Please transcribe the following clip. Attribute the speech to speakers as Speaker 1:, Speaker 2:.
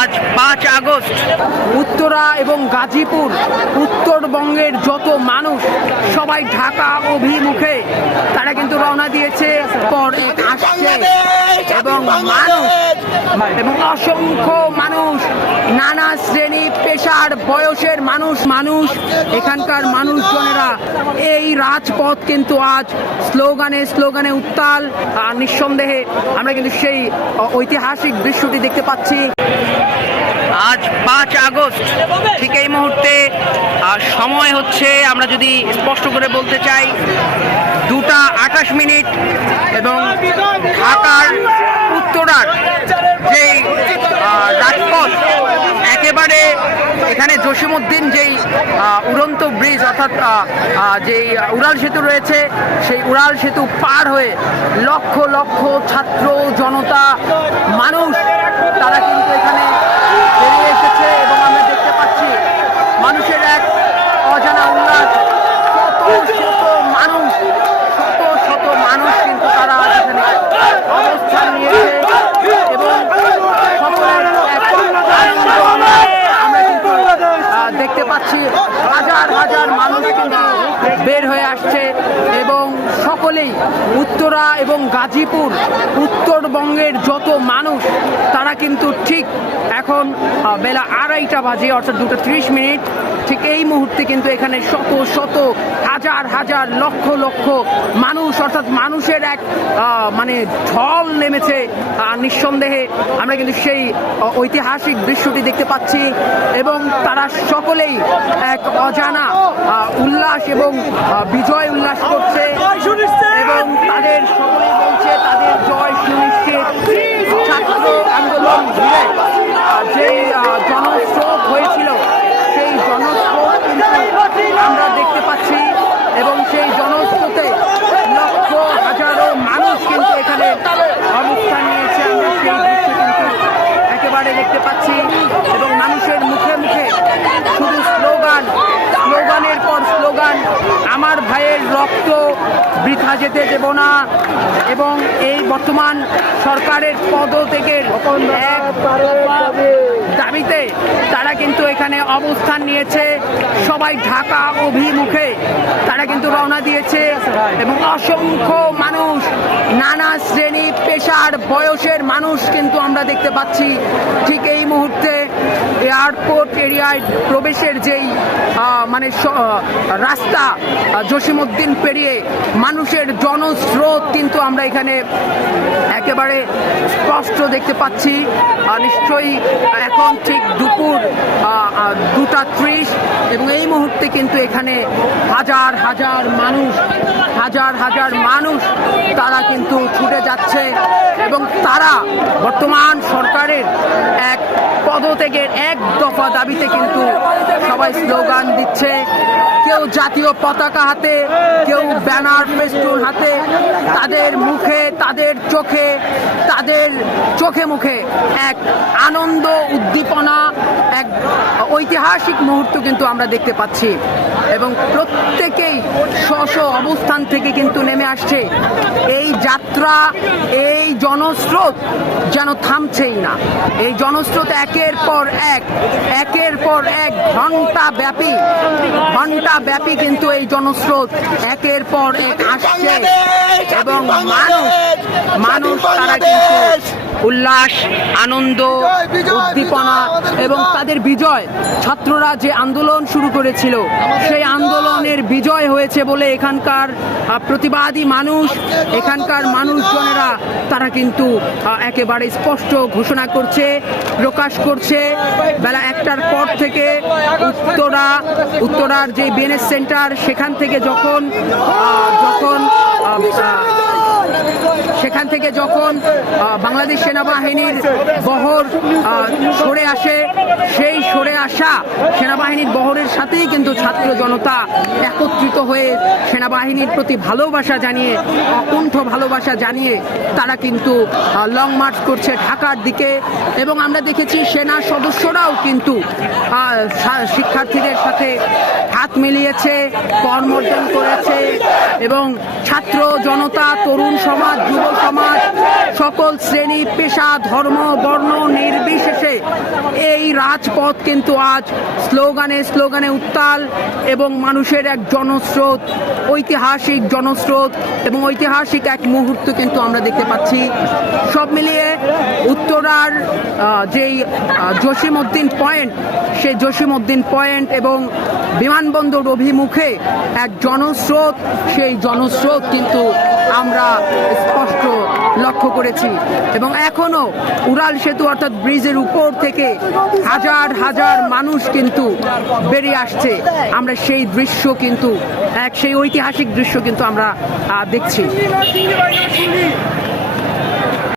Speaker 1: আজ পাঁচ আগস্ট। উত্তরা এবং গাজীপুর উত্তরবঙ্গের যত মানুষ সবাই ঢাকা অভিমুখে তারা কিন্তু রওনা দিয়েছে পর আসছে। এবং মানুষ এবং অসংখ্য মানুষ নানা শ্রেণি পেশার বয়সের মানুষ মানুষ এখানকার মানুষজনেরা এই রাজপথ কিন্তু আজ স্লোগানে স্লোগানে উত্তাল। আর নিঃসন্দেহে আমরা কিন্তু সেই ঐতিহাসিক দৃশ্যটি দেখতে পাচ্ছি। আজ পাঁচ আগস্ট। ঠিক এই মুহূর্তে সময় হচ্ছে, আমরা যদি স্পষ্ট করে বলতে চাই, দুটা আঠাশ মিনিট এবং ঢাকার উত্তরার যে রাজপথ, একেবারে এখানে জসিমউদ্দিন যেই উড়ন্ত ব্রিজ, অর্থাৎ যেই উড়াল সেতু রয়েছে, সেই উড়াল সেতু পার হয়ে লক্ষ লক্ষ ছাত্র, জনতা, মানুষ, তারা কিন্তু এখানে বেরিয়ে এসেছে এবং আমরা দেখতে পাচ্ছি মানুষের এক অজানা উল্লাস শত শত মানুষ শত শত মানুষ কিন্তু তারা আজ এখানে অবস্থান নিয়েছে এবং সকলের এক আনন্দ আমরা কিন্তু আহ, দেখতে পাচ্ছি হাজার হাজার মানুষ কিন্তু বের হয়ে আসছে। উত্তরা এবং গাজীপুর উত্তরবঙ্গের যত মানুষ, তারা কিন্তু ঠিক এখন বেলা আড়াইটা বাজে, অর্থাৎ দুটো ত্রিশ মিনিট। ঠিক এই মুহূর্তে কিন্তু এখানে শত শত, হাজার হাজার, লক্ষ লক্ষ মানুষ, অর্থাৎ মানুষের এক মানে ঢল নেমেছে নিঃসন্দেহে। আমরা কিন্তু সেই ঐতিহাসিক দৃশ্যটি দেখতে পাচ্ছি এবং তারা সকলেই এক অজানা উল্লাস এবং বিজয় উল্লাস করছে। তাদের সকলেই বলছে, তাদের জয় সুনিশ্চিত। ছাত্র আন্দোলন ঘিরে যেই জনস্রোত হয়েছিল, সেই জনস্রোত কিন্তু আমরা দেখতে পাচ্ছি এবং সেই জনস্রোতে লক্ষ হাজারো মানুষ কিন্তু এখানে অবস্থান নিয়েছে। আমরা সেই দৃশ্য কিন্তু একেবারে দেখতে পাচ্ছি এবং মানুষের মুখে মুখে শুধু স্লোগান, স্লোগানের পর স্লোগান, আমার ভাইয়ের রক্ত বৃথা যেতে দেব না এবং এই বর্তমান সরকারের পদ থেকে দাবিতে তারা কিন্তু এখানে অবস্থান নিয়েছে। সবাই ঢাকা অভিমুখে তারা কিন্তু রওনা দিয়েছে এবং অসংখ্য মানুষ নানা শ্রেণি পেশার বয়সের মানুষ কিন্তু আমরা দেখতে পাচ্ছি। ঠিক এই মুহূর্তে এয়ারপোর্ট এরিয়ায় প্রবেশের যেই মানে রাস্তা আহ, জসিমউদ্দিন পেরিয়ে মানুষের জনস্রোত কিন্তু আমরা এখানে একেবারে স্পষ্ট দেখতে পাচ্ছি। নিশ্চয়ই এখন ঠিক দুপুর দুটা ত্রিশ। এবং এই মুহূর্তে কিন্তু এখানে হাজার হাজার মানুষ, হাজার হাজার মানুষ তারা কিন্তু ছুটে যাচ্ছে এবং তারা বর্তমান সরকারের এক পদত্যাগের এক দফা দাবিতে কিন্তু সবাই স্লোগান দিচ্ছে। কেউ জাতীয় পতাকা হাতে, কেউ ব্যানার, পেস্টুল হাতে, তাদের মুখে, তাদের চোখে তাদের চোখে মুখে এক আনন্দ, উদ্দীপনা, এক ঐতিহাসিক মুহূর্ত কিন্তু আমরা দেখতে পাচ্ছি। এবং প্রত্যেকেই স্ব অবস্থান থেকে কিন্তু নেমে আসছে। এই যাত্রা এই জনস্রোত যেন থামছেই না। এই জনস্রোত একের পর এক একের পর এক ঘণ্টা ব্যাপী ঘণ্টা ব্যাপী কিন্তু এই জনস্রোত একের পর এক আসছে। এবং মানুষ মানুষ তারা কিন্তু উল্লাস আনন্দ উদ্দীপনা এবং তাদের বিজয়। ছাত্ররা যে আন্দোলন শুরু করেছিল সেই আন্দোলনের বিজয় হয়েছে বলে এখানকার প্রতিবাদী মানুষ এখানকার মানুষজনেরা তারা কিন্তু একেবারে স্পষ্ট ঘোষণা করছে প্রকাশ করছে। বেলা একটার পর থেকে উত্তরা উত্তরার যে বিএনএস সেন্টার সেখান থেকে যখন যখন সেখান থেকে যখন বাংলাদেশ সেনাবাহিনীর বহর সরে আসে, সেই সরে আসা সেনাবাহিনীর বহরের সাথেই কিন্তু ছাত্র জনতা একত্রিত হয়ে সেনাবাহিনীর প্রতি ভালোবাসা জানিয়ে, অকুণ্ঠ ভালোবাসা জানিয়ে তারা কিন্তু লং মার্চ করছে ঢাকার দিকে। এবং আমরা দেখেছি সেনা সদস্যরাও কিন্তু শিক্ষার্থীদের সাথে হাত মিলিয়েছে, কর্মর্জন করেছে এবং ছাত্র জনতা, তরুণ সমাজ, যুব সমাজ, সকল শ্রেণি, পেশা, ধর্ম, বর্ণ, নির্বিশেষে রাজপথ কিন্তু আজ স্লোগানে স্লোগানে উত্তাল এবং মানুষের এক জনস্রোত, ঐতিহাসিক জনস্রোত এবং ঐতিহাসিক এক মুহূর্ত কিন্তু আমরা দেখতে পাচ্ছি। সব মিলিয়ে উত্তরার যেই জসিম উদ্দিন পয়েন্ট, সেই জসিম উদ্দিন পয়েন্ট এবং বিমানবন্দর অভিমুখে এক জনস্রোত, সেই জনস্রোত কিন্তু আমরা স্পষ্ট লক্ষ্য করেছি। এবং এখনও উড়াল সেতু অর্থাৎ ব্রিজের উপর থেকে হাজার হাজার মানুষ কিন্তু বেরিয়ে আসছে। আমরা সেই দৃশ্য কিন্তু, এক সেই ঐতিহাসিক দৃশ্য কিন্তু আমরা দেখছি।